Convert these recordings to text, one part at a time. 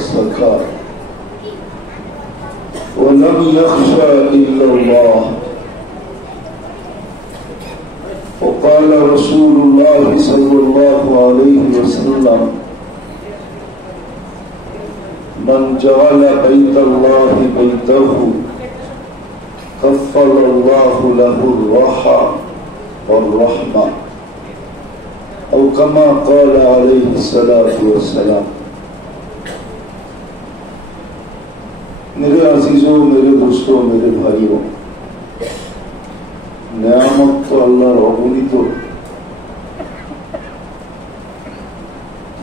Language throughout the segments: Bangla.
والزكاة ولم يخش إلا الله وقال رسول الله صلى الله عليه وسلم من جعل بيت الله بيته كفل الله له الراحة والرحمة أو كما قال عليه الصلاة والسلام। मेरे अजीजों, मेरे दोस्तों, मेरे भाइयों, नेयामत तो अल्लाहर अगणित।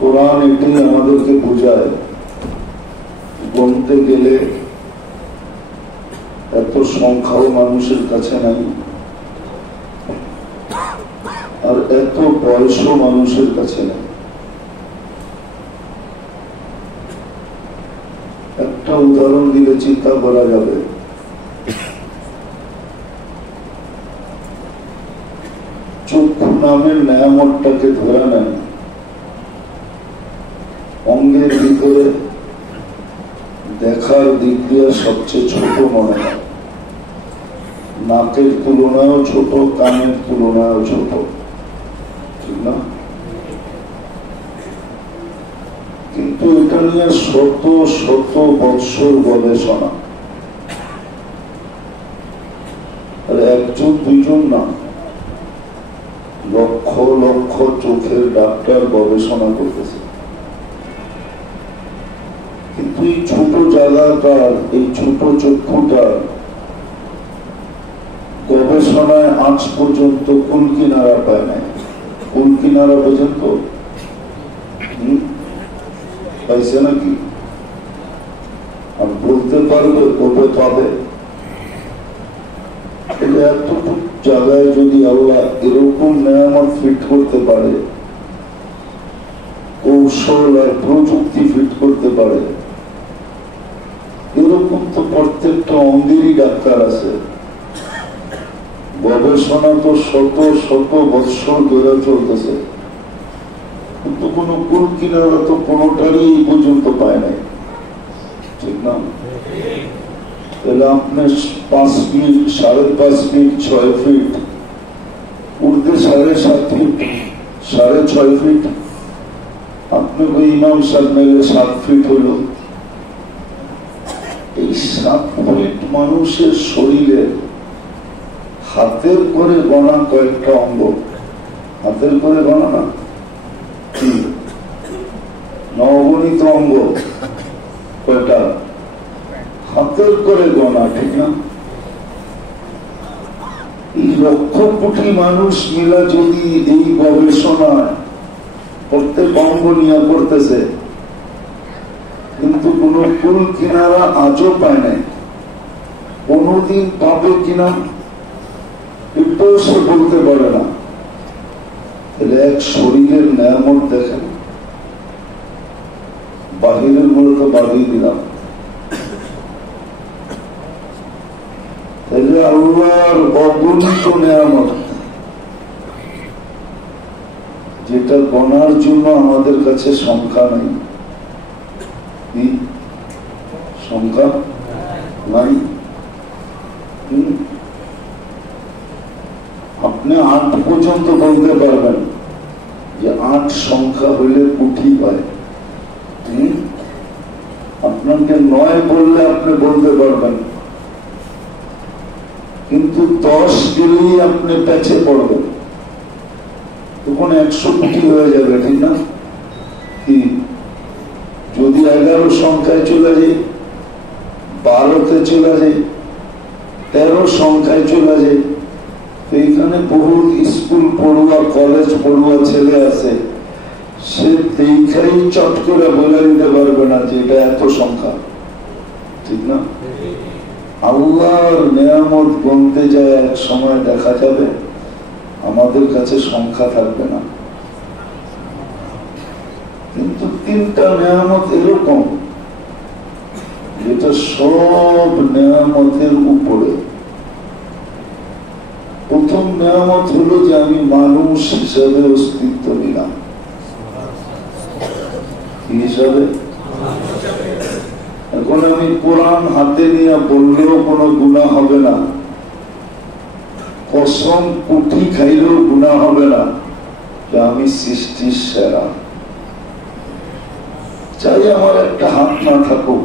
कुरान एटाई आमादेरके बोझाय गुनते गेले एत संख्याओ मानुषेर काछे नाई और एत बयसो मानुषेर काछे नाई। একটা উদাহরণ দিলে চিন্তা করা যাবে। চক্ষু নামের নেয়ামতটাকে ধরে নেন, অঙ্গের ভিতরে দেখার দিক দিয়ে সবচেয়ে ছোট মনে হয়, নাকের তুলনায়ও ছোট, কানের তুলনায়ও ছোট, ঠিক না? কিন্তু এটা নিয়ে শত শত বৎসর গবেষণা, আর একজন দুইজন না, লক্ষ লক্ষ চোখের ডাক্তার গবেষণা করতেছে। কিন্তু এই ছোট জায়গাটার, এই ছোট চক্ষুটার গবেষণায় আজ পর্যন্ত কুল কিনারা পায় নাই। কুল কিনারা পর্যন্ত পাইছে নাকি? আর বলতে পারবে কবে পাবে? এতটুকু জায়গায় যদি আল্লাহ এরকম নেয়ামত ফিট করতে পারে, কৌশল আর প্রযুক্তি ফিট করতে পারে, এরকম তো প্রত্যেকটা অঙ্গেরই ডাক্তার আছে। গবেষণা তো শত শত বৎসর ধরে চলতেছে, কিন্তু কোন কুল কিনারা তো কোনটারই এই পর্যন্ত পায় নাই, ঠিক না? তাহলে আপনি 5 ফিট, 5.5 ফিট, 6 ফিট উঠতে 7.5 ফিট, 6.5 ফিট, আপনি ওই ইমাম সাহেব মেলে 7 ফিট হইল। এই 7 ফিট মানুষের শরীরে হাতের করে গণা কয়েকটা অঙ্গ, হাতের করে গণা না, নবনীত অঙ্গ কয়টা? হাতের করে গণা, ঠিক না? এই লক্ষ কোটি মানুষ মিলা যদি এই গবেষণায় প্রত্যেক অঙ্গ নিয়ে করতেছে, কিন্তু কোন কুল কিনারা আজও পায় নাই, কোনদিন পাবে কিনা এটাও সে বলতে পারে না। তাহলে এক শরীরের নেয়ামত দেখেন, বাহিরের গুলো তো বাড়িয়ে দিলাম, তাহলে আল্লাহর অগণিত নেয়ামত, যেটা গণার জন্য আমাদের কাছে সংখ্যা নেই, সংখ্যা নাই। আপনি 8 পর্যন্ত বলতে পারবেন যে 8 সংখ্যা হইলে কোটি পায়। আপনাকে 9 বললে আপনি বলতে পারবেন, কিন্তু 10 গেলেই আপনি পেছে পড়বেন, তখন 100 কোটি হয়ে যাবে, ঠিক না? কি যদি 11 সংখ্যায় চলে যায়, 12তে চলে যায়, 13 সংখ্যায় চলে যায়, এইখানে বহু স্কুল পড়ুয়া, কলেজ পড়ুয়া ছেলে আছে, সে দেখাই চট করে বলে দিতে পারবে না যে এটা এত সংখ্যা, ঠিক না? আল্লাহর নেয়ামত গুনতে যায়, এক সময় দেখা যাবে আমাদের কাছে সংখ্যা থাকবে না। কিন্তু 3টা নেয়ামত এরকম যেটা সব নেয়ামতের উপরে। প্রথম নেয়ামত হলো যে আমি মানুষ হিসাবে অস্তিত্ব নিলাম। কি হিসাবে? এখন আমি কোরআন হাতে নিয়ে বললেও কোনো গুনাহ হবে না, কসম কুঠি খাইলেও গুনাহ হবে না যে আমি সৃষ্টির সেরা। চাই আমার একটা হাত না থাকুক,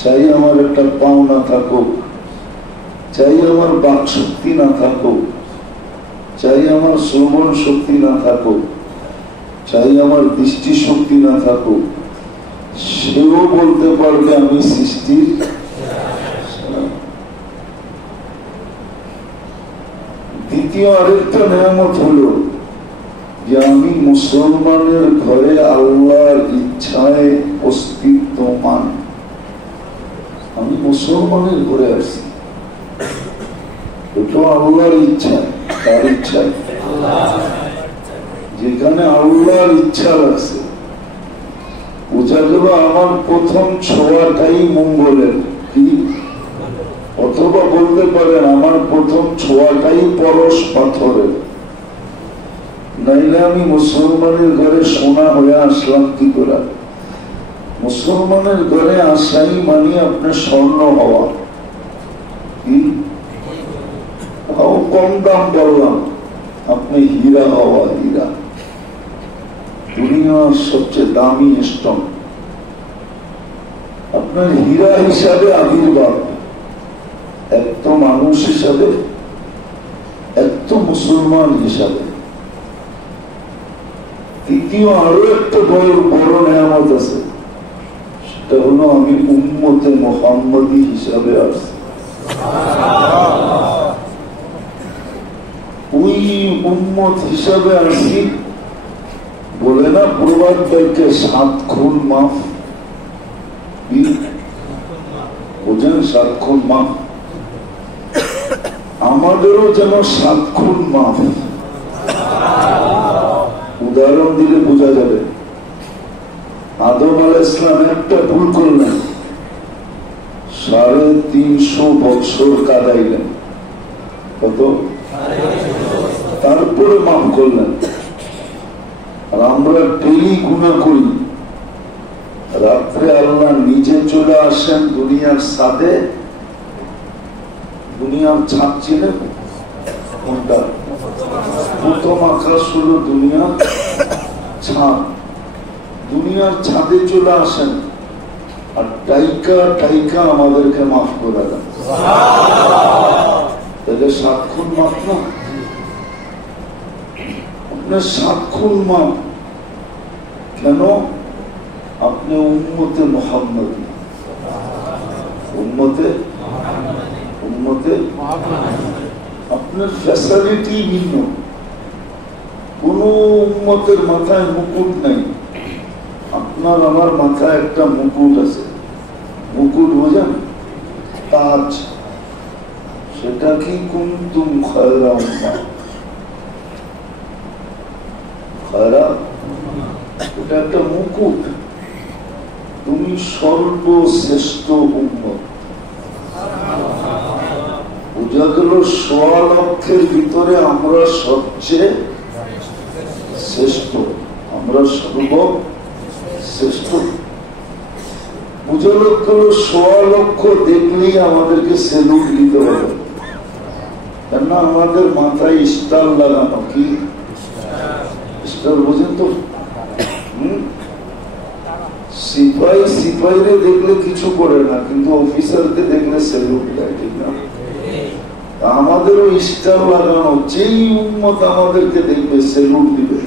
চাই আমার একটা পাও না থাকুক, চাই আমার বাক শক্তি না থাকুক, চাই আমার শ্রবণ শক্তি না থাকুক, চাই আমার দৃষ্টি শক্তি না থাকুক, সেও বলতে পারবে আমি সৃষ্টির। দ্বিতীয় আরেকটা নিয়ামত হলো যে আমি মুসলমানের ঘরে আল্লাহর ইচ্ছায় অস্তিত্বমান। আমি মুসলমানের ঘরে আসছি, এটা আল্লাহর ইচ্ছা। তার ইচ্ছা, যেখানে আল্লাহর ইচ্ছা লাগছে, বোঝা গেল আমার প্রথম ছোঁয়াটাই মঙ্গলের। কি? অথবা বলতে পারেন আমার প্রথম ছোঁয়াটাই পরশ পাথরের। নাইলে আমি মুসলমানের ঘরে সোনা হয়ে আসলাম কি করে? মুসলমানের ঘরে আসাই মানে আপনার স্বর্ণ হওয়া। কি কম দাম বললাম, আপনি হীরা হওয়া। হীরা দুনিয়ার সবচেয়ে দামি স্টোন। আপনার হীরা হিসাবে আবির্ভাব, এক তো মানুষ হিসাবে, এক তো মুসলমান হিসাবে। তৃতীয় আরো একটা বড় নিয়ামত আছে, সেটা হলো আমি উম্মতে মুহাম্মদী হিসাবে আসছি। ওই উম্মত হিসাবে আসছি বলে না প্রবাদ বাক্যে 7 খুন মাফ। বোঝেন? 7 খুন মাফ। আমাদেরও যেন 7 খুন মাফ। উদাহরণ দিলে বোঝা যাবে। আদম আলাইহিস সালাম একটা ভুল করলেন, 350 বছর কাঁদাইলেন। কত? তারপরে মাফ করলেন। আর আমরা ডেলি গুনাহ করি। রাত্রে আল্লাহ নিজে চলে আসেন দুনিয়ার ছাদে। দুনিয়ার ছাদ ছিলেন কোনটা? প্রথম আকাশ হলো দুনিয়ার ছাদ। দুনিয়ার ছাদে চলে আসেন আর টাইকা আমাদেরকে মাফ করে দেন। তাহলে 7 খুন মাফ না? আপনার 7 খুন মাফ কেন? আপনি উম্মতে মুহাম্মদী। উম্মতে আপনার ফ্যাসিলিটি ভিন্ন। কোন উম্মতের মাথায় মুকুট নাই, আপনার আমার মাথায় একটা মুকুট আছে। মুকুট বোঝেন? তাজ। সেটা কি? কুনতুম খায়রা উম্মাহ। খায়রা এটা একটা মুকুট। তুমি সর্বশ্রেষ্ঠ উম্মত। বোঝা গেল 1.25 লক্ষের ভিতরে আমরা সবচেয়ে শ্রেষ্ঠ। আমরা সর্বশ্রেষ্ঠ। বোঝা গেল 1.25 লক্ষ দেখলেই আমাদেরকে সেলুট দিতে হবে। কেননা আমাদের মাথায় স্টার লাগানো। কি স্টার বোঝেন তো? সিপাহীরে দেখলে কিছু করে না, কিন্তু অফিসারকে দেখলে সেলুট দেয়। ঠিক না? আমাদেরও স্টার লাগানো। যেই উম্মত আমাদেরকে দেখবে সেলুট দিবে।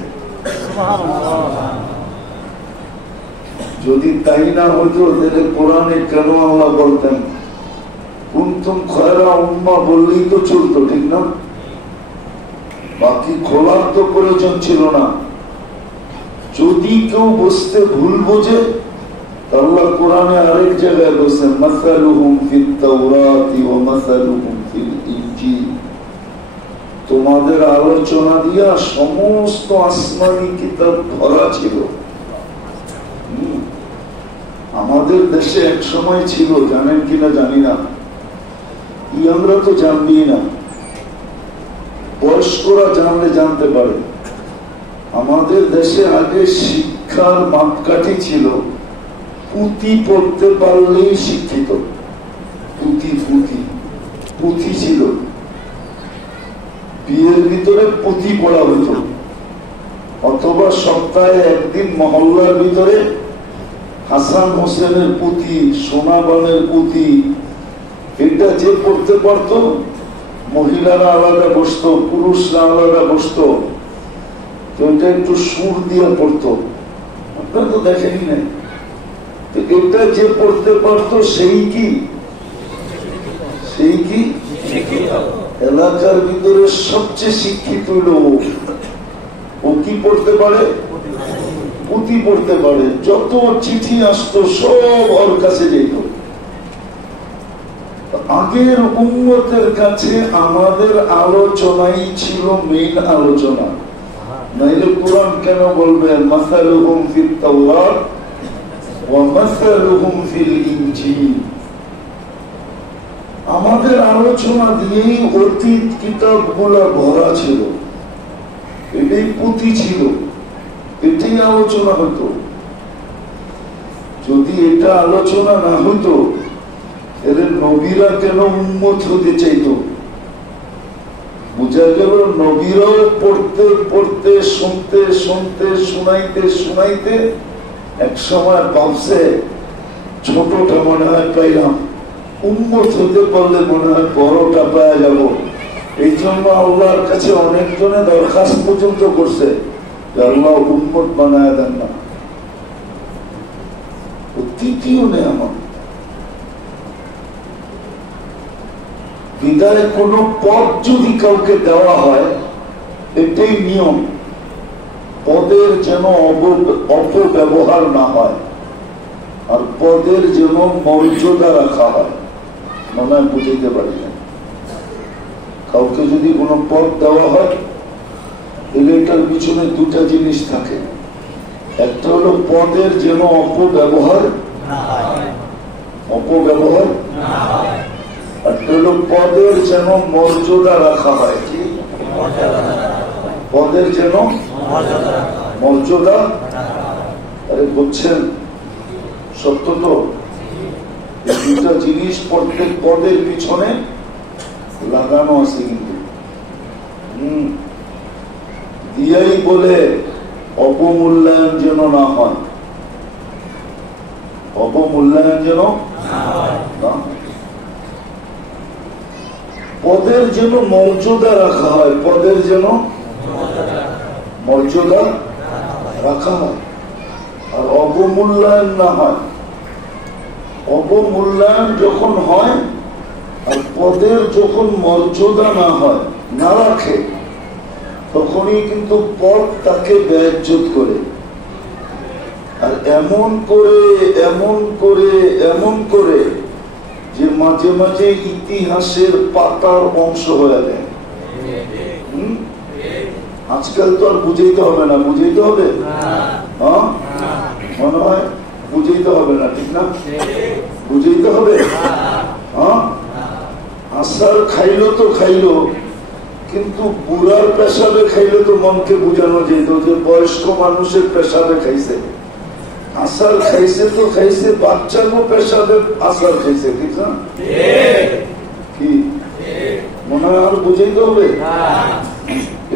যদি তাই না হইতো তাহলে কোরআনে কেন আল্লাহ বলতেন কুনতুম খায়রা উম্মাহ বললেই তো চলতো? ঠিক না? বাকি খোলার তো প্রয়োজন ছিল না। যদি কেউ বুঝতে ভুল বোঝে, আল্লাহ কোরআনে আরেক জায়গায় বলছেন মাসালুহুম ফিত তাওরাতি ওয়া মাসালুহুম ফিল ইনজিল। তোমাদের আলোচনা দিয়া সমস্ত আসমানি কিতাব ভরা ছিল। আমাদের দেশে এক সময় ছিল, জানেন কিনা জানি না, আমরা তো জানবি না, বয়স্করা জানলে জানতে পারে। আমাদের দেশে আগে শিক্ষার মাপকাঠি ছিল পুঁথি পড়তে পারলেই শিক্ষিত। পুঁথি পুঁথি পুঁথি ছিল, বিয়ের ভিতরে পুঁথি পড়া হতো, অথবা সপ্তাহে একদিন মহল্লার ভিতরে হাসান হোসেনের পুঁথি, সোনাবানের পুঁথি, এটা যে পড়তে পারত, মহিলারা আলাদা বসতো, পুরুষরা আলাদা বসতো, ওইটা একটু সুর দিয়ে পড়তো। আপনারা তো দেখেনি না, এটা যে পড়তে পারতো সেই কি এলাকার ভিতরে সবচেয়ে শিক্ষিত হইল ও। কি পড়তে পারে? পুঁথি পড়তে পারে। যত চিঠি আসতো সব ওর কাছে যেত। আগের উম্মতের কাছে আমাদের আলোচনাই ছিল মেইন আলোচনা, নাইলে কোরআন কেন বলবে মাসালুহুম ফিত তাওরাত ওয়া মাসালুহুম ফিল ইনজিল। আমাদের আলোচনা দিয়েই অতীত কিতাবগুলা ভরা ছিল, এটাই পুঁথি ছিল, এটাই আলোচনা হতো। যদি এটা আলোচনা না হতো, এদের নবীরা কেন উম্মত হতে চাইত? বোঝা গেল নবীরাও পড়তে পড়তে, শুনতে শুনতে, শুনাইতে শুনাইতে এক সময় ভাবছে ছোটটা মনে হয় পাইলাম, উম্মত হতে পারলে মনে হয় বড়টা পাওয়া যাব। এই জন্য আল্লাহর কাছে অনেকজনে দরখাস্ত পর্যন্ত করছে যে আল্লাহ উম্মত বানায় দেন না। তৃতীয় নেয়ামত, বিদায় কোন পদ যদি কাউকে দেওয়া হয়, এটাই নিয়ম, পদের যেন অপব্যবহার না হয়, আর পদের যেন মর্যাদা রাখা হয়। মনে হয় বুঝতে পারি না, কাউকে যদি কোনো পদ দেওয়া হয়, এটার পিছনে দুটা জিনিস থাকে। একটা হলো পদের যেন অপব্যবহার, একটা হলো পদের যেন মর্যাদা রাখা হয়। কি পদের যেন মর্যাদা? আরে বলছেন সত্য তো, দুটা জিনিস প্রত্যেক পদের পিছনে লাগানো আছে, কিন্তু দিয়াই বলে অবমূল্যায়ন যেন না হয়, অবমূল্যায়ন যেন না, পদের যেন মর্যাদা রাখা হয়, পদের যেন মর্যাদা রাখা হয়, আর অবমূল্যায়ন না হয়। অবমূল্যায়ন যখন হয় আর পদের যখন মর্যাদা না হয়, না রাখে, তখনই কিন্তু পদ তাকে বেইজ্জত করে। আর এমন করে এমন করে এমন করে যে মাঝে মাঝে ইতিহাসের পাতার অংশ হয়ে যায়। আজকাল তো আর বুঝাইতে হবে না, বুঝাইতে হবে? হ্যাঁ, মনে হয় বুঝাইতে হবে না, ঠিক না? বুঝাইতে হবে। হ্যাঁ, আসার খাইলো তো খাইলো, কিন্তু বুড়ার পেশাবে খাইলে তো মনকে বুঝানো যেত যে বয়স্ক মানুষের পেশাবে খাইছে। আসার খাইছে তো খাইছে, বাচ্চারও পেশাবে আসার খাইছে, ঠিক না? কি মনে হয় আর বুঝাইতে হবে?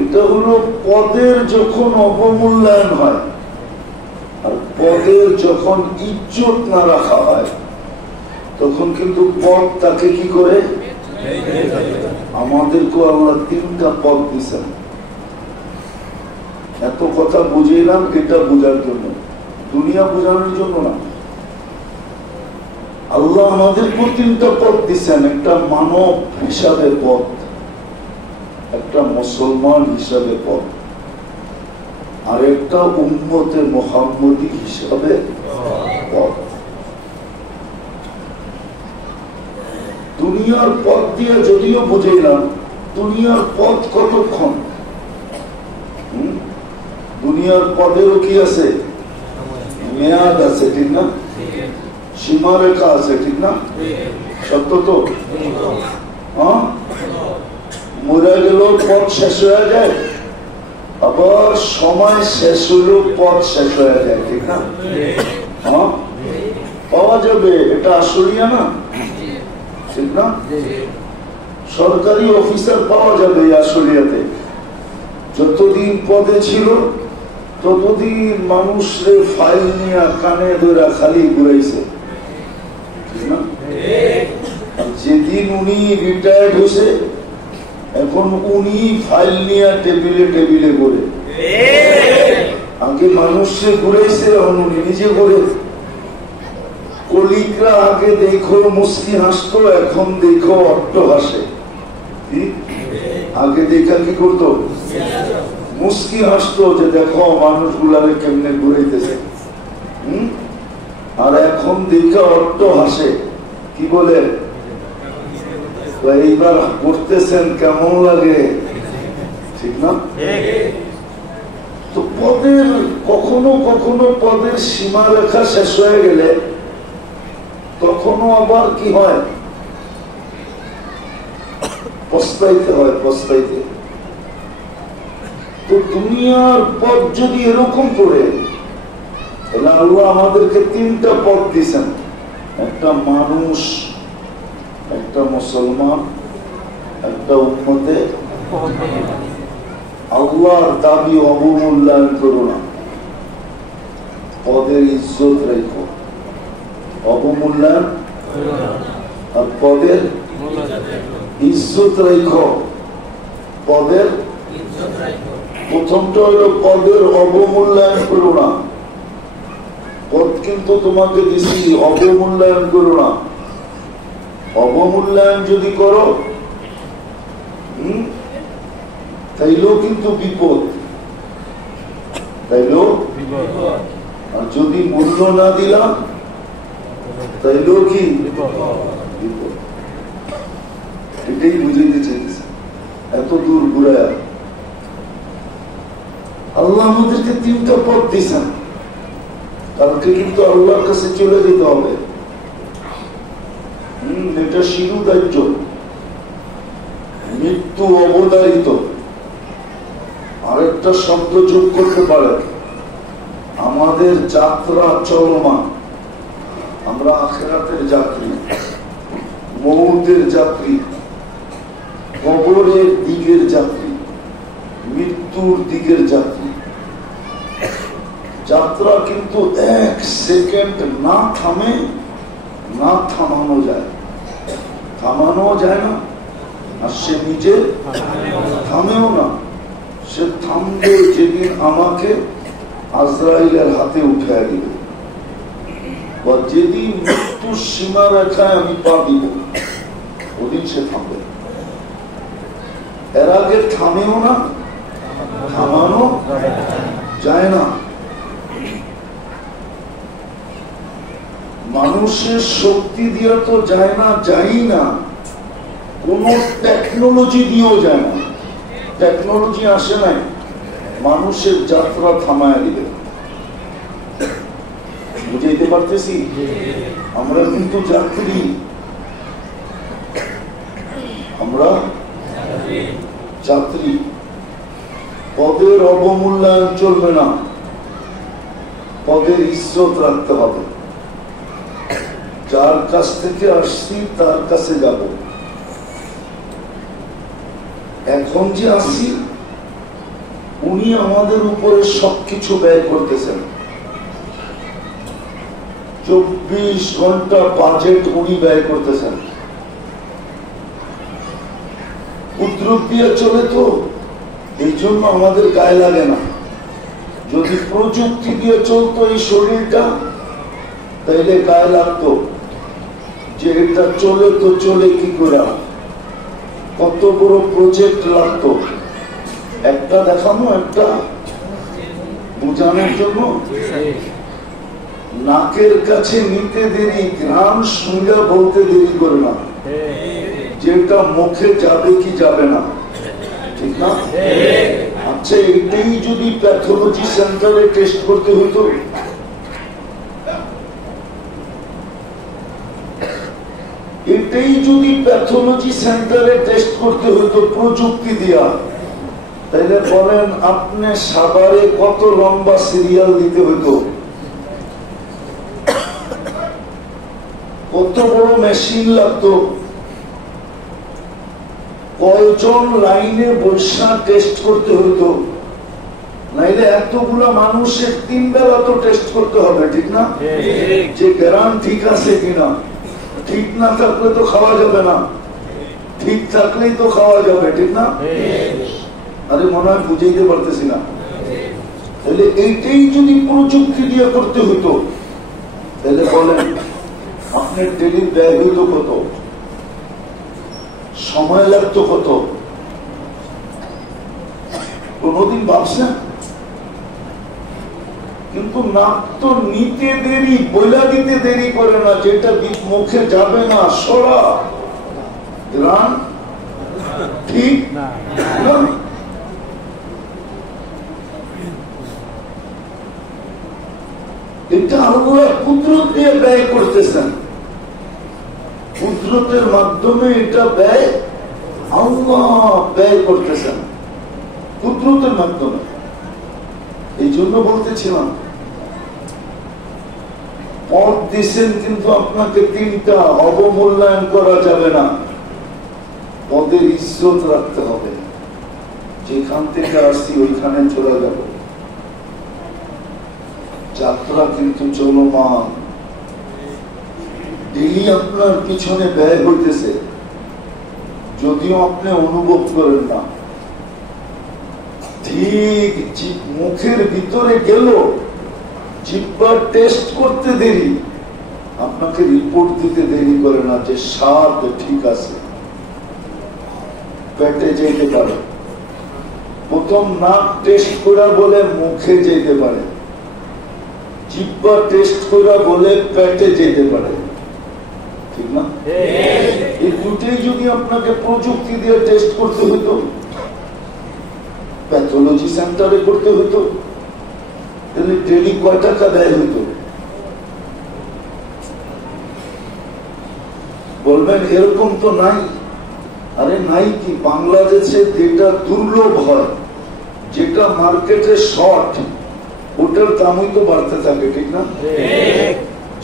এটা হলো পদের যখন অবমূল্যায়ন হয় আর পদের যখন ইজ্জত না রাখা হয়, তখন কিন্তু পদ তাকে কি করে? আমাদেরকে আমরা 3টা পদ দিচ্ছেন। এত কথা বুঝিলাম এটা বোঝার জন্য, দুনিয়া বোঝানোর জন্য না। আল্লাহ আমাদেরকে 3টা পদ দিচ্ছেন, একটা মানব হিসাবে পদ, একটা মুসলমান হিসাবে পদ, আর একটা উম্মতে মুহাম্মদী হিসাবে পদ। দুনিয়ার পথ দিয়ে যদিও বুঝাইলাম, দুনিয়ার পথ কতক্ষণ? দুনিয়ার পথেরও কি আছে? মেয়াদ আছে, ঠিক না? সীমারেখা আছে, ঠিক না? সত্য তো? হ্যাঁ, মরে গেল পথ শেষ হয়ে যায়, আবার সময় শেষ হলেও পথ শেষ হয়ে যায়, ঠিক না? হ্যাঁ, যাবে, এটা আসলিয়া না, ঠিক না? সরকারি অফিসার পাওয়া যাবে আসলিয়াতে। যতদিন পদে ছিল ততদিন মানুষের ফাইল নিয়ে কানে ধরে খালি ঘুরাইছে, ঠিক না? যেদিন উনি রিটায়ার্ড হয়েছে এখন উনি ফাইল নিয়ে টেবিলে টেবিলে ঘুরে। আগে মানুষে ঘুরেছে, এখন উনি নিজে ঘুরে। কলিকরা আগে দেখো মুস্কি হাসতো, এখন দেখো অট্ট হাসে। আগে দেখা কি করতো? মুস্কি হাসতো যে দেখো মানুষগুলারে কেমনে ঘুরাইতেছে। আর এখন দেখা অট্ট হাসে, কি বলে এইবার করতেছেন কেমন লাগে, ঠিক না? তো পদের কখনো কখনো পদের সীমারেখা শেষ হয়ে গেলে তখনও আবার কি হয়, পস্তাইতে হয়, পস্তাইতে। তো দুনিয়ার পদ যদি এরকম করে, তাহলে আল্লাহ আমাদেরকে তিনটা পদ দিয়েছেন, একটা মানুষ, একটা মুসলমান, একটা উম্মতে। আল্লাহর দাবি অবমূল্যায়ন করো না, পদের ইজ্জত রেখো। অবমূল্যায়ন আর পদের ইজ্জত রেখো। পদের প্রথমটা হলো পদের অবমূল্যায়ন করো না। পদ কিন্তু তোমাকে দিছি, অবমূল্যায়ন করো না। অবমূল্যায়ন যদি করো তাইলেও কিন্তু বিপদ, তাইলেও। আর যদি মূল্য না দিলাম তাইলেও কি বিপদ। এটাই বুঝাইতে চাইতেছে, এত দূর ঘুরায়। আল্লাহ আমাদেরকে তিনটা পথ দিয়েছেন, কালকে কিন্তু আল্লাহর কাছে চলে যেতে হবে। এটা শিরুদার্য, মৃত্যু অবধারিত। আরেকটা শব্দ যোগ করতে পারে, আমাদের যাত্রা চলমান। আমরা আখিরাতের যাত্রী, মউতের যাত্রী, কবরের দিকের যাত্রী, মৃত্যুর দিকের যাত্রী। যাত্রা কিন্তু এক সেকেন্ড না থামে, না থামানো যায়। থামানো যায় না, আর সে নিজে থামেও না। সে থামবে যেদিন আমাকে আজরাইলের হাতে উঠে দিবে, বা যেদিন মৃত্যুর সীমা রেখায় আমি পা দিব, ওদিন সে থামবে। এর আগে থামেও না, থামানো যায় না। মানুষের শক্তি দিয়ে তো যায় না, যাই না। কোন টেকনোলজি দিয়েও যায় না। টেকনোলজি আসে নাই মানুষের যাত্রা থামায় দিবে। বুঝাইতে পারতেছি? আমরা কিন্তু যাত্রী, আমরা যাত্রী। পদের অবমূল্যায়ন চলবে না, পদের ইজ্জত রাখতে হবে। যার কাছ থেকে আসছি তার কাছে যাব। এখন যে আসি, উনি আমাদের উপরে সবকিছু ব্যয় করতেছেন। 24 ঘন্টা বাজেট উনি ব্যয় করতেছেন। উদ্যোগ দিয়ে চলে তো, এই জন্য আমাদের গায়ে লাগে না। যদি প্রযুক্তি দিয়ে চলতো এই শরীরটা, তাইলে গায়ে লাগতো যে এটা চলে তো চলে কি করে। কত বড় প্রজেক্ট লাগতো একটা দেখানো, একটা বোঝানোর জন্য। নাকের কাছে নিতে দেরি, গ্রাম শুনে বলতে দেরি করে না, যেটা মুখে যাবে কি যাবে না, ঠিক না? আচ্ছা, এটাই যদি প্যাথোলজি সেন্টারে টেস্ট করতে হইতো, এটাই যদি প্যাথোলজি সেন্টারে টেস্ট করতে হইতো প্রযুক্তি দিয়া, তাইলে বলেন আপনি সাভারে কত লম্বা সিরিয়াল দিতে হইতো। কত বড় মেশিন লাগতো, কয়জন লাইনে বৈশা টেস্ট করতে হতো, নাইলে এতগুলা মানুষের 3 বেলা তো টেস্ট করতে হবে, ঠিক না? যে গ্রাম ঠিক আছে কিনা, ঠিক না থাকলে তো খাওয়া যাবে না, ঠিক থাকলেই তো খাওয়া যাবে, ঠিক না? আরে মনে হয় বুঝাইতে পারতেছি না। তাহলে এইটাই যদি প্রযুক্তি দিয়ে করতে হতো, তাহলে বলেন আপনার ডেলির ব্যয় হইতো কত, সময় লাগতো কত? কোনদিন ভাবছেন? কিন্তু নাক তো নিতে দেরি, বইলা দিতে দেরি করে না, যেটা মুখে যাবে না সরা গ্রান ঠিক না। এটা আল্লাহ কুদরত দিয়ে ব্যয় করতেছেন, কুদরতের মাধ্যমে এটা ব্যয় আল্লাহ ব্যয় করতেছেন, কুদরতের মাধ্যমে। এই জন্য বলতেছিলাম পথ দিচ্ছেন, কিন্তু আপনাকে 3টা অবমূল্যায়ন করা যাবে না। পদের ইজ্জত রাখতে হবে, যেখান থেকে আসছি ওইখানে চলে যাব। যাত্রা কিন্তু চলমান, ডেলি আপনার পিছনে ব্যয় হইতেছে, যদিও আপনি অনুভব করেন না। ঠিক মুখের ভিতরে গেল, জিহ্বার টেস্ট করতে দেরি, আপনাকে রিপোর্ট দিতে দেরি করে না যে স্বাদ ঠিক আছে, পেটে যেতে পারে। প্রথম নাক টেস্ট করা বলে মুখে যেতে পারে, জিহ্বা টেস্ট করা বলে পেটে যেতে পারে, ঠিক না? এই দুটোই যদি আপনাকে প্রযুক্তি দিয়ে টেস্ট করতে হতো, প্যাথোলজি সেন্টারে করতে হতো, তাহলে ডেলি কয় টাকা ব্যয় হতো? বলবেন এরকম তো নাই। আরে নাই কি, বাংলাদেশে যেটা দুর্লভ হয়, যেটা মার্কেটে শর্ট, ওটার দামই তো বাড়তে থাকে, ঠিক না?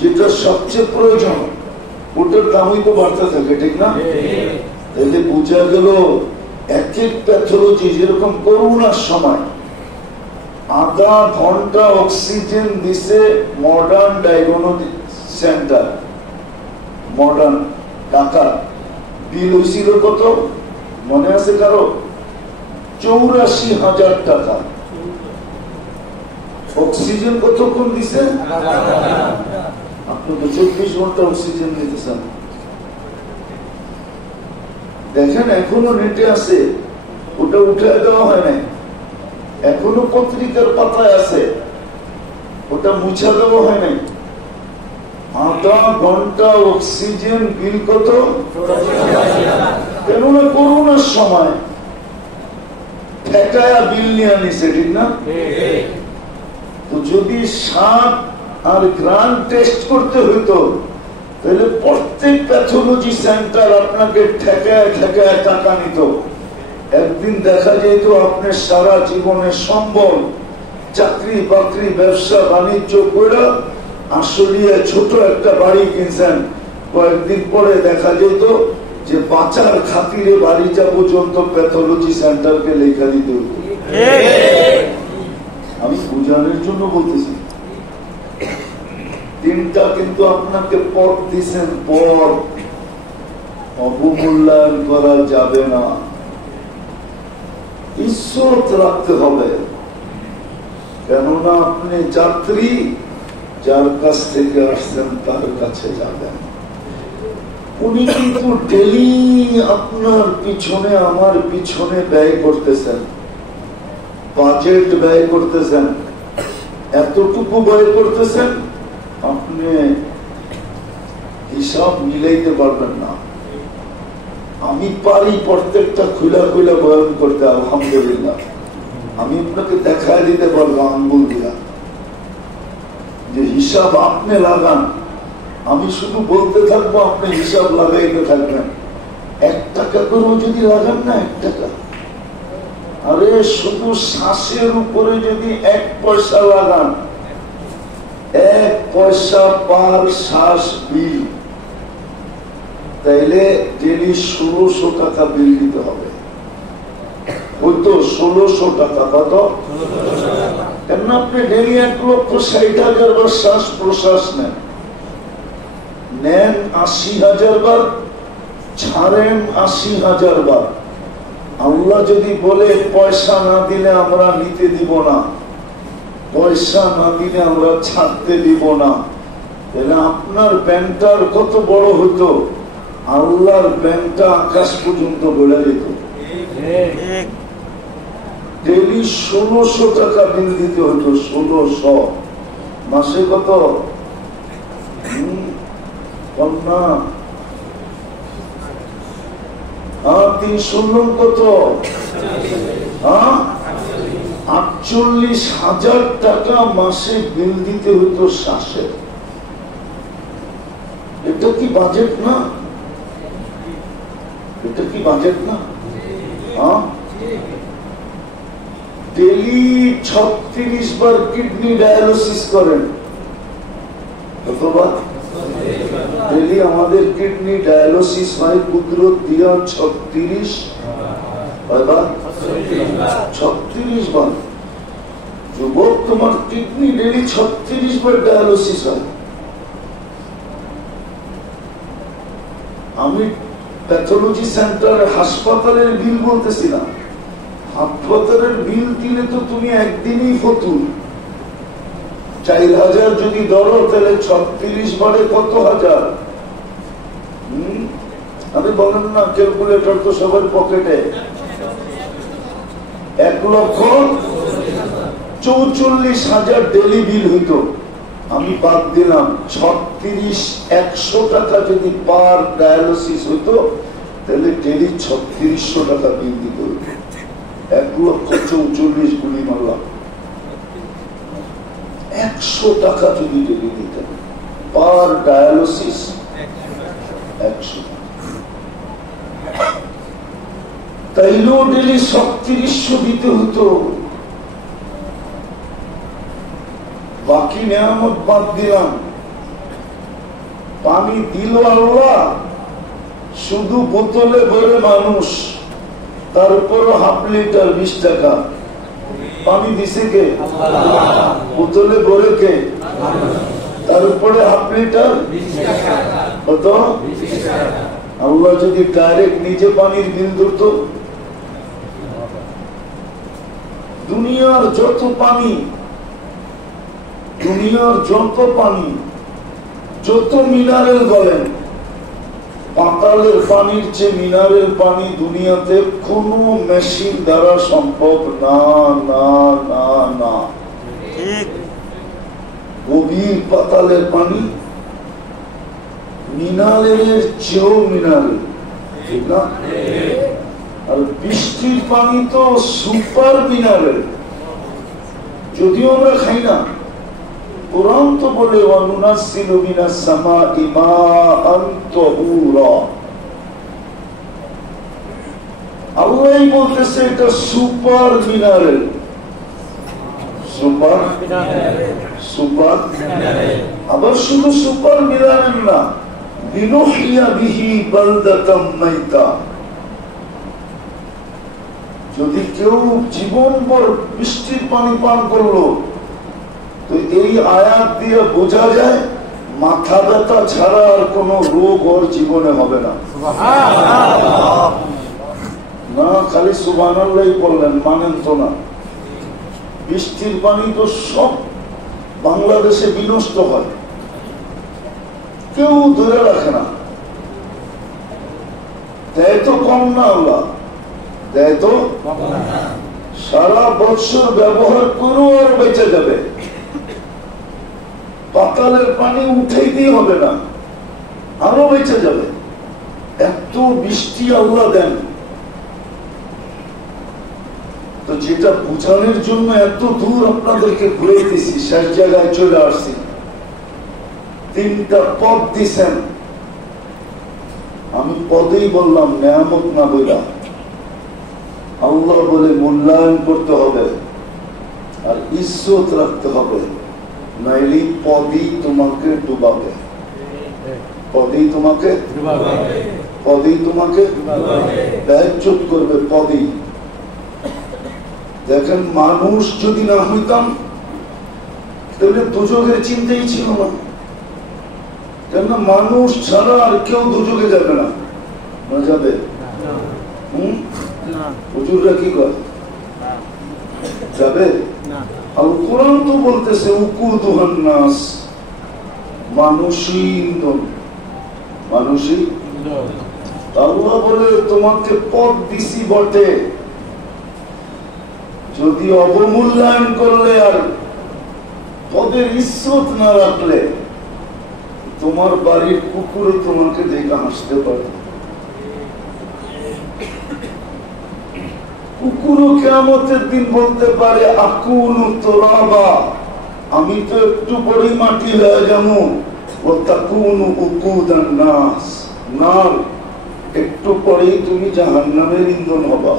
যেটা সবচেয়ে প্রয়োজন, ওটার দামই তো বাড়তে থাকে, ঠিক না? তাহলে বোঝা গেল এক এক প্যাথোলজি, যেরকম করোনার সময় আধা ঘন্টা অক্সিজেন দিছে modern diagnostic centre, modern Dhaka, bill হয়েছিল কত মনে আছে কারো? 84,000 টাকা। অক্সিজেন কতক্ষণ দিছে? আপনি তো 24 ঘন্টা অক্সিজেন দিতেছেন। দেখেন এখনো নেটে আছে, ওটা উঠে দেওয়া হয় নাই, এখনো পত্রিকার পাতায় আছে, ওটা মুছা দেওয়া হয় নাই। আধা ঘন্টা অক্সিজেন বিল কত? কেননা করোনার সময় ঠেকায়া বিল নিয়ে নিছে, ঠিক না? তো যদি স্বাদ আর গ্রান টেস্ট করতে হইতো, তাহলে প্রত্যেক প্যাথোলজি সেন্টার আপনাকে ঠেকায় ঠেকায় টাকা নিত। একদিন দেখা যেত আপনার সারা জীবনের সম্বল, চাকরি বাকরি ব্যবসা বাণিজ্য করে আসলে ছোট একটা বাড়ি কিনছেন, কয়েকদিন পরে দেখা যেত যে বাঁচার খাতিরে বাড়িটা পর্যন্ত প্যাথোলজি সেন্টারকে লেখা দিতে হতো। আমি বুঝানোর জন্য বলতেছি, 3টা কিন্তু আপনাকে পথ দিচ্ছেন, পথ অবমূল্যায়ন করা যাবে না, ইজ্জত রাখতে হবে। কেননা আপনি যাত্রী, যার কাছ থেকে আসছেন তার কাছে যাবেন। উনি কিন্তু ডেলি আপনার পিছনে আমার পিছনে ব্যয় করতেছেন, বাজেট ব্যয় করতেছেন, এতটুকু ব্যয় করতেছেন, আপনি হিসাব মিলাইতে পারবেন না। আমি পারি প্রত্যেকটা খুলা খুলা বয়ান করতে, আলহামদুলিল্লাহ। আমি আপনাকে দেখায় দিতে পারবো আঙ্গুল দিয়া যে হিসাব আপনি লাগান, আমি শুধু বলতে থাকবো, আপনি হিসাব লাগাইতে থাকবেন। 1 টাকা করেও যদি লাগান না, 1 টাকা, আরে শুধু শ্বাসের উপরে যদি 1 পয়সা লাগান, 1 পয়সা পার শ্বাস বিল, তাইলে ডেলি 1600 টাকা বিল দিতে হবে। হয়তো 1600 টাকা। কত? কেন আপনি ডেলি 1,60,000 বার শ্বাস প্রশ্বাস নেন 80,000 বার, ছাড়েন 80,000 বার। আল্লাহ যদি বলে পয়সা না দিলে আমরা নিতে দিব না, পয়সা না দিলে আমরা ছাড়তে দিব না, তাহলে আপনার ব্যাংকটার কত বড় হতো, আল্লাহর ব্যাংকটা আকাশ পর্যন্ত বলে যেত। ডেলি 1600 টাকা বিল দিতে হতো। 1600 মাসে কত? কন্যা 3 কত? 48,000 টাকা মাসে বিল দিতে হতো শ্বাসে। এটা কি বাজেট না? এটা কি বাজেট না? ডেলি 36 বার কিডনি ডায়ালিসিস করেন। কতবার? ডেলি আমাদের কিডনি ডায়ালিসিস হয় কুদরত দিয়া 36 বার। 36 বার। যুবক, তোমার কিডনি ডেলি 36 বার ডায়ালিসিস হয়। আমি প্যাথোলজি সেন্টারে হাসপাতালের বিল বলতেছি না। হাসপাতালের বিল দিলে তো তুমি একদিনই ফতুর। 4,000 যদি ধরো তাহলে 36 বারে কত হাজার? আমি বলেন না, ক্যালকুলেটর তো সবার পকেটে। 1,44,000 ডেলি বিল হইতো। আমি বাদ দিলাম 36,100 টাকা যদি পার ডায়ালিসিস হইতো, তাহলে ডেলি 3600 টাকা বিল দিত। 1,44,000 গুলি মারলাম। 100 টাকা যদি ডেলি দিতেন পার ডায়ালিসিস, 100 তাইলেও ডেলি 3700 দিতে হতো। বাকি নিয়ামত বাদ দিলাম। পানি দিল আল্লাহ, শুধু বোতলে ভরে মানুষ, তারপর হাফ লিটার 20 টাকা। পানি দিছে কে? বোতলে ভরে কে? তারপরে হাফ লিটার কত? আল্লাহ যদি ডাইরেক্ট নিজে পানির বিল ধরত, দুনিয়ার যত পানি, দুনিয়ার যত পানি, যত মিনারেল বলেন, পাতালের পানির চেয়ে মিনারেল পানি দুনিয়াতে কোনো মেশিন দ্বারা সম্ভব না, না, না, না। গভীর পাতালের পানি মিনারেলের চেয়েও মিনারেল, ঠিক না? আর বৃষ্টির পানি তো সুপার মিনারেল, যদিও আমরা খাই না। কুরআন তো বলে ওয়ানুনাজ্জিলু মিনাস সামাই মাআন তাহুরা। আল্লাহই বলতেছে এটা সুপার মিনারেল। সুপার সুপার আবার শুধু সুপার মিনারেল না, লিনুহইয়া বিহি বালদাতাম মাইতা। যদি কেউ জীবনভর বৃষ্টির পানি পান করলো, তো এই আয়াত দিয়ে বোঝা যায় মাথা ব্যথা ছাড়া আর কোন রোগ ওর জীবনে হবে না। না, খালি সুবহানাল্লাহ বললেন, মানেন তো না। বৃষ্টির পানি তো সব বাংলাদেশে বিনষ্ট হয়, কেউ ধরে রাখে না। দেয় তো কম না আল্লাহ, দেয় তো সারা বছর ব্যবহার করেও আর বেঁচে যাবে। পাতালের পানি উঠাইতেই হবে না, আরো বেঁচে যাবে। এত বৃষ্টি আল্লাহ দেন। তো যেটা বুঝানোর জন্য এত দূর আপনাদেরকে ঘুরাইতেছি, শেষ জায়গায় চলে আসছি। 3টা পদ দিছেন, আমি পদেই বললাম নেয়ামত না বইলা। আল্লাহ বলে মূল্যায়ন করতে হবে আর ইজ্জত রাখতে হবে, নাইলে পদই তোমাকে ডুবাবে। পদেই তোমাকে বেইজ্জত করবে পদেই। দেখেন মানুষ যদি না হইতাম তাহলে দুজকের চিন্তাই ছিল না, কেন মানুষ ছাড়া আর কেউ দুজকে যাবে না। যাবে? হুজুররা কি করে? যাবে? আর কোরআন তো বলতেছে উকুদুহান নাস, মানুষই ইন্ধন, মানুষই। আল্লাহ বলে তোমাকে পথ দিছি বটে, যদি অবমূল্যায়ন করলে আর পদের ইজ্জত না রাখলে তোমার বাড়ির কুকুরে তোমাকে দেখে হাসতে পারে। কুকুরও কিয়ামতের দিন বলতে পারে আকুনু তুরাবা, আমি তো একটু পরেই মাটি হয়ে যাবো। ও তাকুনু উকুদান নাস, নার, একটু পরেই তুমি জাহান্নামের ইন্ধন হবা।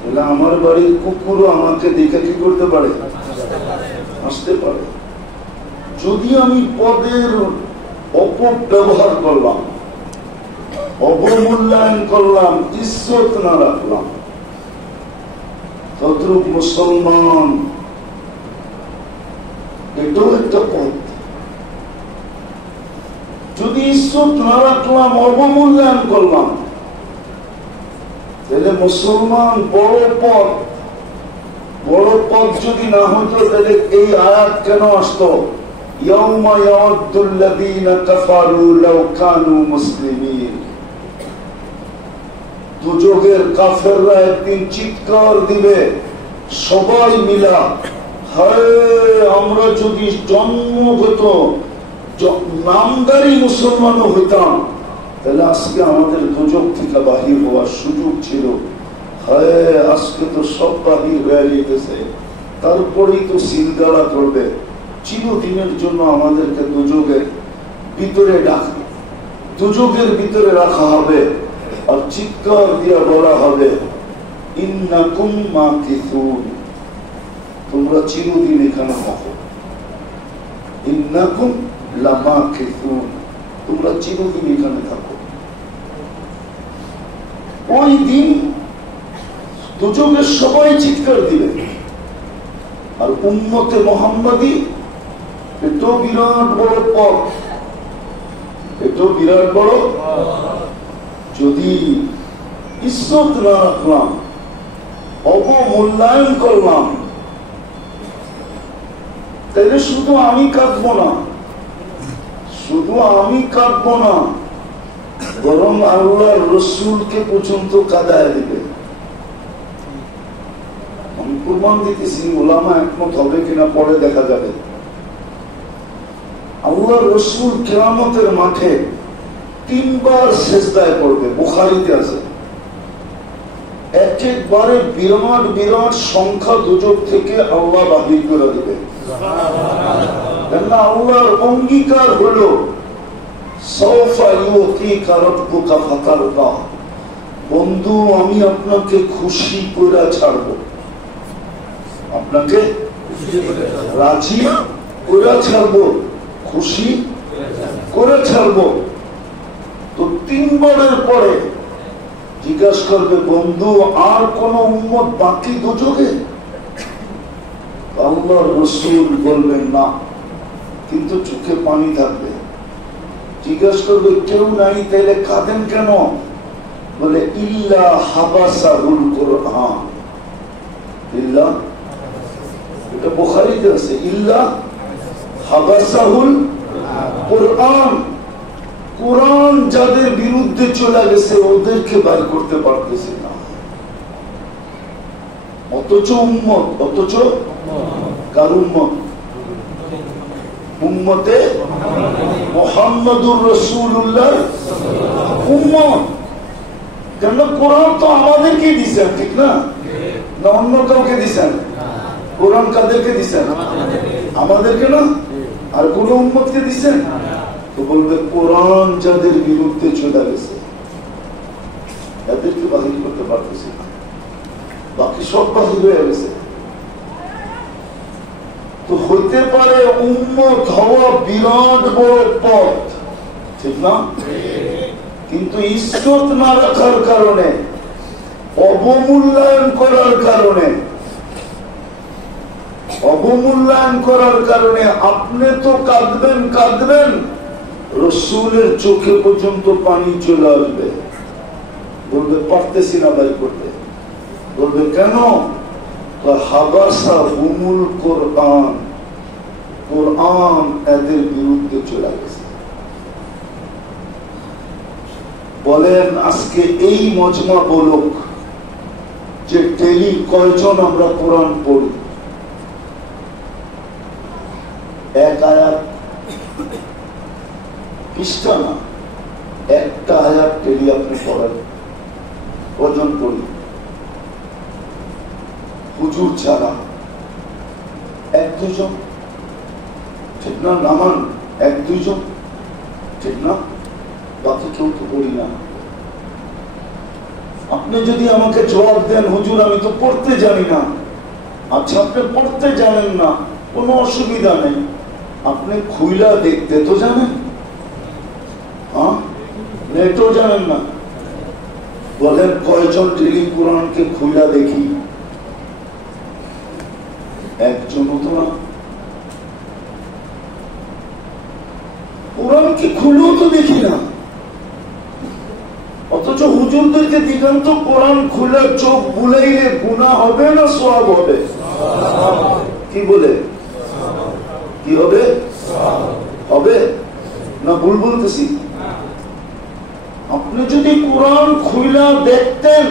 তাহলে আমার বাড়ির কুকুরও আমাকে দেখে কি করতে পারে? হাসতে পারে। যদি আমি পদের অপব্যবহার করলাম, অবমূল্যায়ন করলাম, ইজ্জত না রাখলাম, তদ্রূপ মুসলমান এটাও একটা পথ। যদি ইজ্জত না রাখলাম, অবমূল্যায়ন করলাম, তাহলে মুসলমান বড় পথ। বড় পথ যদি না হতো তাহলে এই আয়াত কেন আসতো? ইয়াউমা ইয়াউদ্দুল্লাযীনা কাফারু লাউ কানু মুসলিমিন। দুজকের কাফেররা একদিন চিৎকার দিবে সবাই মিলা, হায় আমরা যদি জন্মগত নামদারি মুসলমানও হইতাম তাহলে আজকে আমাদের দুজক থেকে বাহির হওয়ার সুযোগ ছিল। হায় আজকে তো সব বাহির হয়ে গেছে, তারপরেই তো সিলগালা করবে। চিরদিনের জন্য আমাদেরকে দুজকের ভিতরে দুজকের ভিতরে রাখা হবে, আর চিৎকার দিয়ে বলা হবে ইন্নাকুম মাকিসুন, তোমরা চিরদিন এখানে থাকো। ইন্নাকুম লামাকিসুন, তোমরা চিরদিন এখানে থাকো। ওই দিন দুজকের সবাই চিৎকার দিবে। আর উম্মতে মুহাম্মাদি এটাও বিরাট বড় পথ, এটাও বিরাট বড়। যদি ইজ্জত না রাখলাম, অবমূল্যায়ন করলাম, তাহলে শুধু আমি কাঁদবো না, শুধু আমি কাঁদবো না, বরং আল্লাহর রাসূলকে পর্যন্ত কাঁদায় দিবে। আমি প্রমাণ দিতেছি, ওলামা একমত হবে কিনা পরে দেখা যাবে। আল্লাহর রাসূল কিয়ামতের মাঠে 3 বার সিজদায় পড়বে, বুখারীতে আছে। একবারে বিরাট বিরাট সংখ্যা দুজক থেকে আল্লাহ বাহির করে দেবে। সুবহানাল্লাহ। আল্লাহর অঙ্গীকার হলো সাওফা ইউতিকা রাব্বুকা ফাতারদা, বন্ধু আমি আপনাকে খুশি করে ছাড়বো, আপনাকে রাজি করে ছাড়বো, খুশি করে ছাড়বো। তো 3 বারের পরে জিজ্ঞাসা করবে, বন্ধু আর কোন উম্মত বাকি দুজকে? আল্লাহর রাসূল বলবেন না, কিন্তু চোখে পানি থাকবে। জিজ্ঞাসা করবে, কেউ নাই, তাহলে কাঁদেন কেন? বলে ইল্লা হাবাসাহুল কুরআন, ইল্লা, এটা বুখারীতে আছে, ইল্লা হাবাসাহুল কুরআন, কুরআন যাদের বিরুদ্ধে চলে গেছে ওদেরকে বাইর করতে পারতেছে না। অথচ উম্মত, অথচ কার উম্মত? উম্মতে মুহাম্মাদুর রাসূলুল্লাহ উম্মত। কেন? কোরআন তো আমাদেরকে দিয়েছেন, ঠিক না? না অন্য কাউকে দিয়েছেন? কোরআন কাদেরকে দিয়েছেন? আমাদেরকে না, আর কোন উম্মতকে দিয়েছেন? তো বলবে কোরআন যাদের বিরুদ্ধে চলে গেছে এদেরকে বাহির করতে পারতেছে না, বাকি সব বাহির হয়ে গেছে। তো হইতে পারে উম্মত হওয়া বিরাট বড় পথ, ঠিক না? কিন্তু ইজ্জত না রাখার কারণে, অবমূল্যায়ন করার কারণে আপনি তো কাঁদবেন, রসুলের চোখে পর্যন্ত পানি চলে আসবে। বলবে পারতেছি না ভাই করতে। বলবে কেন? হাবাসা হুমুল কোরআন এদের বিরুদ্ধে চলে গেছে। বলেন আজকে এই মজমা বলুক যে ডেলি কয়জন আমরা কোরআন পড়ি? এক আয়াত, পৃষ্ঠা না, একটা আয়াত ডেলি আপনি পড়েন, কয়জন পড়ি? হুজুর ছাড়া 1-2 জন, ঠিক না? নামান 1-2 জন, ঠিক না? বাকি কেউ তো পড়ি না। আপনি যদি আমাকে জবাব দেন হুজুর আমি তো পড়তে জানি না, আচ্ছা আপনি পড়তে জানেন না, কোনো অসুবিধা নেই, আপনি খুইলা দেখতে তো জানেন, হ্যাঁ? নেটও জানেন না। বলেন কয়জন ডেলি কোরআনকে খুইলা দেখি? একজনও তো না। কোরআনকে খুলেও তো দেখি না, অথচ হুজুরদেরকে দিগন্ত কোরআন খুলে চোখ বুলাইলে গুনাহ হবে না সওয়াব হবে? কি বলে? কি হবে? হবে না? ভুল বলতেছি? আপনি যদি কোরআন খুইলা দেখতেন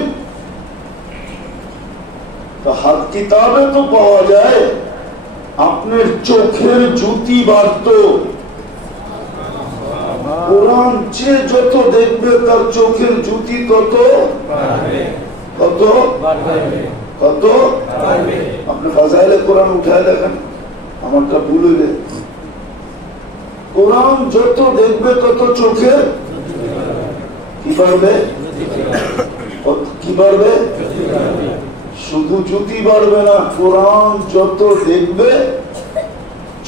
তো হাত কিতাবে তো পাওয়া যায় আপনার চোখের জ্যোতি বাড়ত। কোরআন যে যত দেখবে তার চোখের জ্যোতি তত কত কত। আপনি ফাজাইলে কোরআন উঠায় দেখেন, আমারটা ভুল হইলে। কোরআন যত দেখবে তত চোখের কি বাড়বে? কি বাড়বে? শুধু জ্যোতি বাড়বে না, কোরআন যত দেখবে,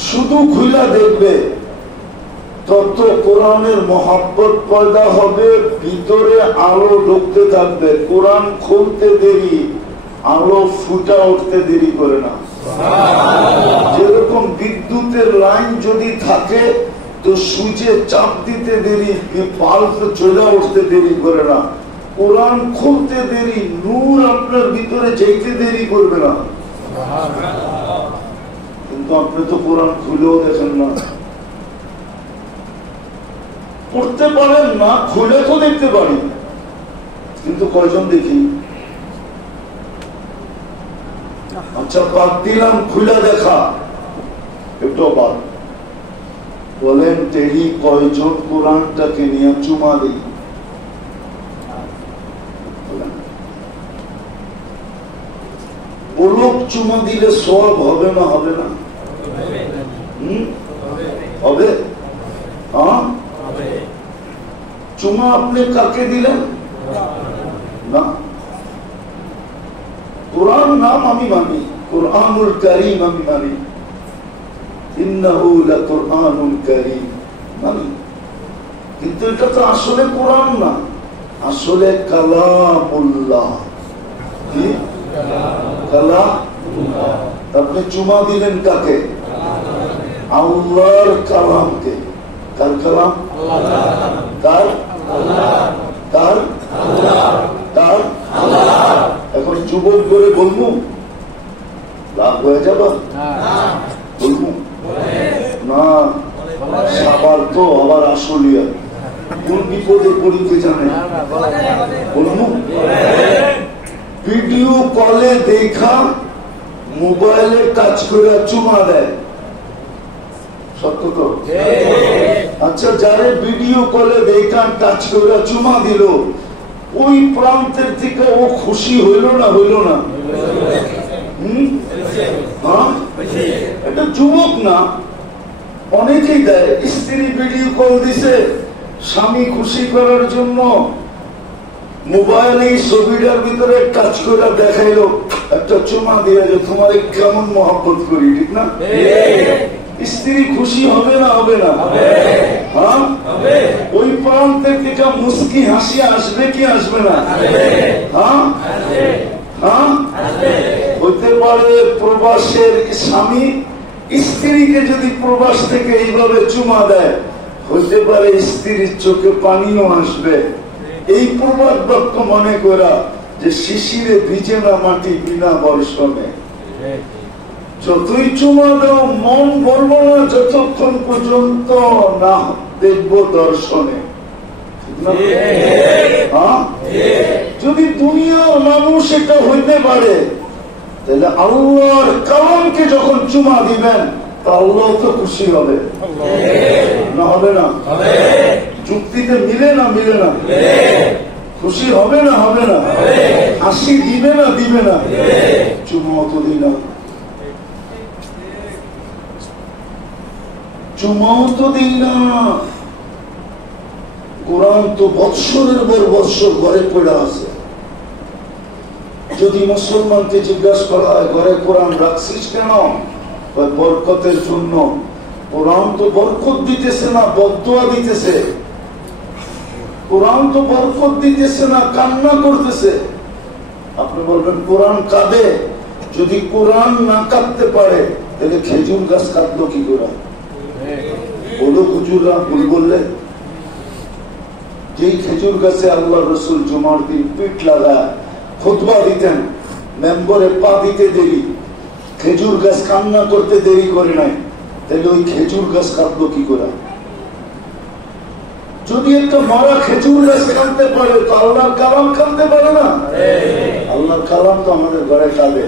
শুধু খুলা দেখবে, তত কোরআনের মহব্বত পয়দা হবে, ভিতরে আলো ঢুকতে থাকবে। কোরআন খুলতে দেরি, আলো ফুটা উঠতে দেরি করে না। যেরকম বিদ্যুতের লাইন যদি থাকে তো সুইচে চাপ দিতে দেরি, বাল্ব চলে উঠতে দেরি করে না। কোরআন খুলতে দেরি, নূর আপনার ভিতরে যেতে দেরি করবে না। কিন্তু আপনি তো কোরআন খুলেও দেখেন না, পড়তে পারেন না, খুলে তো দেখতে পারি, কিন্তু কয়জন দেখি? আচ্ছা বাদ দিলাম খুলে দেখা, একটু বাদ। বলেন টেরি কয়জন কোরআনটাকে নিয়ে চুমা দিই? বলুক চুমা দিলে সওয়াব হবে না? হবে না? হবে। হ্যাঁ, চুমা আপনি কাকে দিলেন? না, কোরআন নাম আমি মানি, কোরআনুল কারীম আমি মানি, ইন্নাহু লাকুরআনুল কারীম মানি, কিন্তু এটা তো আসলে কোরআন না, আসলে কালামুল্লাহ। কি কালামুল্লাহ? আপনি চুমা দিলেন কাকে? আল্লাহর কালামকে। কার কালাম? কার? কার? কার? এখন যুবক করে বলবো লাভ হয়ে যাবে? বলবো না, সাবার তো আবার আসলিয়া, কোন বিপদে পড়িতে জানে। বলবো ভিডিও কলে দেখা মোবাইলে টাচ করে চুমা দেয়, সত্য তো? আচ্ছা যারে ভিডিও কলে দেখা টাচ করে চুমা দিল, ওই প্রান্তের থেকে ও খুশি হইল না? হইল না? এটা যুবক না, অনেকেই দেয়। স্ত্রী ভিডিও কল দিছে স্বামী খুশি করার জন্য, মোবাইলে ছবিটার ভিতরে টাচ করে দেখাইলো, একটা চুমা দিয়ে তোমার কেমন মহব্বত করি, ঠিক না? স্ত্রী খুশি হবে না? হবে না? হ্যাঁ, ও মুস্কি হাসি আসবে কি আসবে না? হ্যাঁ হ্যাঁ, হতে পারে প্রবাসের স্বামী স্ত্রীকে যদি প্রবাস থেকে এইভাবে চুমা দেয়, হতে পারে স্ত্রীর চোখে পানিও আসবে। এই প্রবাদ বাক্য মনে করা যে শিশিরে ভিজে না মাটি বিনা বর্ষণে। যতই চুমা দাও মন বলবো না যতক্ষণ পর্যন্ত না দেখবো দর্শনে। যদি দুনিয়ার মানুষ এটা হইতে পারে, তাহলে আল্লাহর কালামকে যখন চুমা দিবেন তা আল্লাহ তো খুশি হবে না? হবে না? যুক্তিতে মিলে না? মিলে না? খুশি হবে না? হবে না? হাসি দিবে না? দিবে না? চুমাও তো দিই না, চুমাও তো দিই না। কোরআন তো বৎসরের পর বৎসর ঘরে পড়ে আছে। যদি মুসলমানকে জিজ্ঞাসা করা হয় ঘরে কোরআন রাখছিস কেন, বরকতের জন্য। কোরআন তো বরকত দিতেছে না, বদদুয়া দিতেছে। কোরআন তো বরকত দিতেছে না, কান্না করতেছে। আপনি বলবেন কোরআন কাঁদে। যদি কোরআন না কাঁদতে পারে তাহলে খেজুর গাছ কাঁদলো কি করে? বলো হুজুররা, ভুল বললে। যেই খেজুর গাছে আল্লাহ রসুল জুমার দিন পিঠ লাগায় খুতবা দিতেন, মেম্বরে পা দিতে দেরি, খেজুর গাছ কান্না করতে দেরি করে নাই, তাহলে ওই খেজুর গাছ কাঁদলো কি করে? যদি একটা মারা খেজুর গাছ কাঁদতে পারে তো আল্লাহর কালাম কাঁদতে পারে না? আল্লাহর কালাম তো আমাদের ঘরে কাঁদে।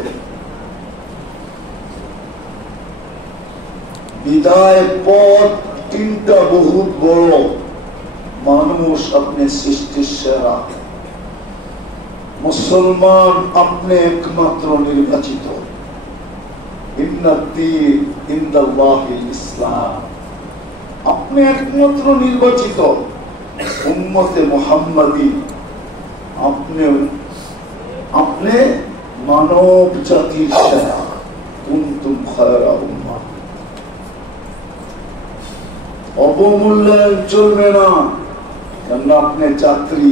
বিদায় পথ তিনটা বহুত বড়। মানুষ আপনি সৃষ্টির সেরা, মুসলমান আপনি একমাত্র নির্বাচিত। ইসলাম, আপনি একমাত্র নির্বাচিত উম্মতে মুহাম্মাদি। আপনি মানব জাতির সেরা। কুনতুম খায়রা উম্মাহ। অবমূল্যায়ন চলবে না, কেন আপনি যাত্রী,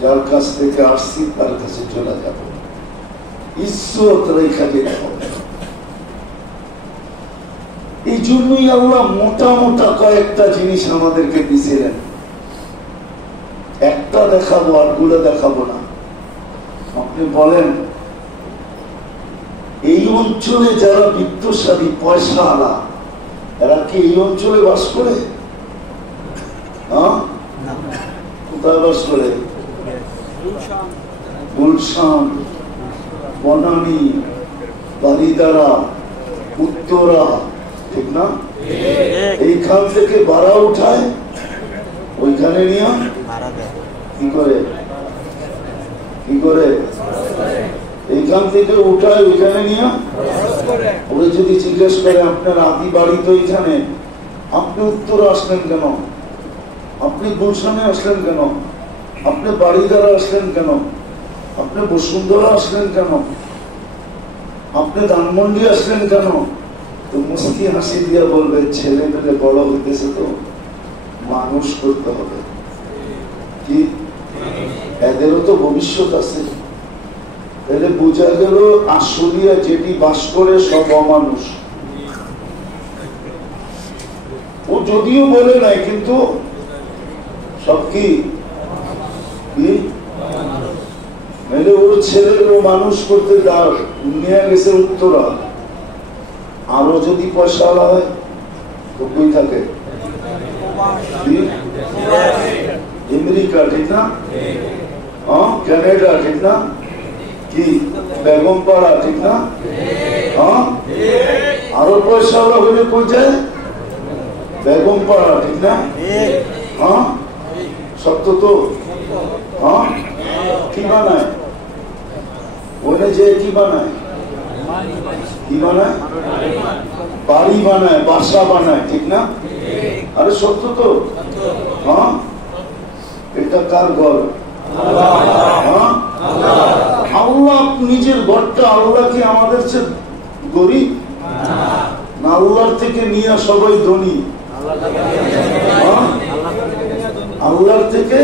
যার কাছ থেকে আসছি তার কাছে চলে যাব। ইজ্জত রেখা যেতে হবে। এই জন্যই আল্লাহ মোটা মোটা কয়েকটা জিনিস আমাদেরকে দিয়েছিলেন। একটা দেখাবো আর গুলো দেখাবো না। আপনি বলেন এই অঞ্চলে যারা বিত্তশালী পয়সা আলা, এরা কি এই অঞ্চলে বাস করে? কোথায় বাস করে? গুলশান, বনানী, বারিদারা, উত্তরা, ঠিক না? এইখান থেকে ভাড়া উঠায় ওইখানে নিয়ে কি করে? কি করে? এইখান থেকে উঠায় ওইখানে নিয়ে। ওরা যদি জিজ্ঞেস করে আপনার আদি বাড়ি তো এইখানে, আপনি উত্তরে আসলেন কেন? আপনি গুলশানে আসলেন কেন? আপনি বাড়িদারা আসলেন কেন? আপনি বসুন্ধরা আসলেন কেন? আপনি ধানমন্ডি আসলেন কেন? তো মুস্কি হাসি দিয়া বলবে ছেলে পেলে বড় হইতেছে তো মানুষ করতে হবে। কি এদেরও তো ভবিষ্যৎ আছে। তাহলে বোঝা গেল আসলিয়া যেটি বাস করে সব অমানুষ। ও যদিও বলে নাই কিন্তু সব কি ওর ছেলে ও মানুষ করতে নিয়ে গেছে উত্তরা। আরো যদি পয়সা হয় তো কই থাকে? আমেরিকা, ঠিক না? কানাডা, ঠিক না? কি বেগমপাড়া, ঠিক না? আরো পয়সা হলে কই যায়? বেগমপাড়া, ঠিক না? সত্য তো। কি বানায় ওখানে যে? কি বানায়? কি বানায়? বাড়ি বানায়, বাসা বানায়, ঠিক না? আরে সত্য তো। এটা কার ঘর? আল্লাহ নিজের ঘরটা। আল্লাহ কি আমাদের চেয়ে গরিব না? আল্লাহর থেকে নিয়ে সবাই ধনী। আল্লাহর থেকে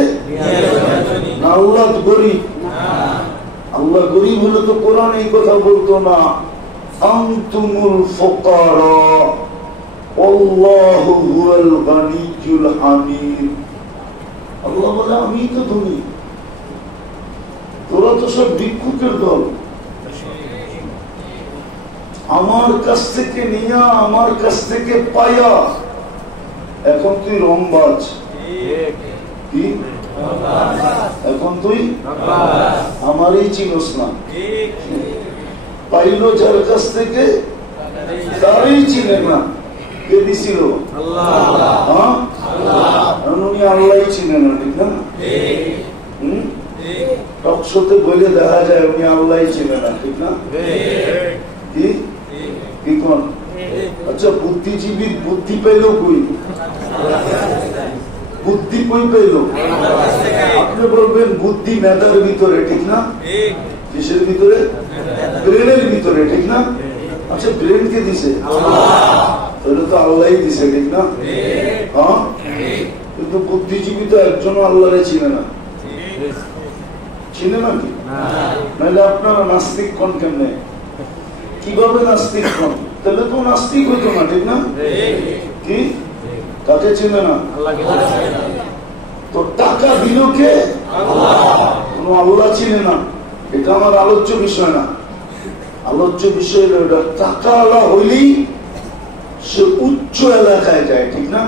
আল্লাহ গরিব? আল্লাহ গরিব হলে তো কোরআন এই কথা বলতো না, আনতুমুল ফুকারা আল্লাহু হুয়াল গানিয়্যুল হামিদ। আল্লাহ বলে আমি তো ধনী, তোরা তো সব ভিক্ষুকের দল। আমার কাছ থেকে নিয়া, আমার কাছ থেকে পায়া এখন তুই রংবাজ। কি এখন তুই আমারই চিনস না, পাইলো যার কাছ থেকে তারই চিনে না। কে দিছিল? উনি আল্লাহ চিনে না, ঠিক না? টকশোতে বলে দেখা যায় উনি আল্লাহ চিনে না, ঠিক না? কি কোন? আচ্ছা, বুদ্ধিজীবী বুদ্ধি পেল কই? বুদ্ধি কই পেল? আপনি বলবেন বুদ্ধি মেধার ভিতরে, ঠিক না? কিসের ভিতরে? ব্রেনের ভিতরে, ঠিক না? আচ্ছা, ব্রেন কে দিছে? তাহলে তো আল্লাহ দিছে, ঠিক না? হ্যাঁ, কিন্তু বুদ্ধিজীবী তো একজনও আল্লাহরে চিনে না। চিনে না কি? নাহলে আপনারা নাস্তিক কোন কেমনে? কিভাবে নাস্তিক কোন? তাহলে তো নাস্তিক হইতো না, ঠিক না? কি কাকে চিনে না? তো টাকা দিল কে? কোন আল্লাহ চিনে না। এটা আমার আলোচ্য বিষয় না। আলোচ্য বিষয় হলো টাকা আল্লাহ হইলেই সে উচ্চ এলাকায় যায়, ঠিক না?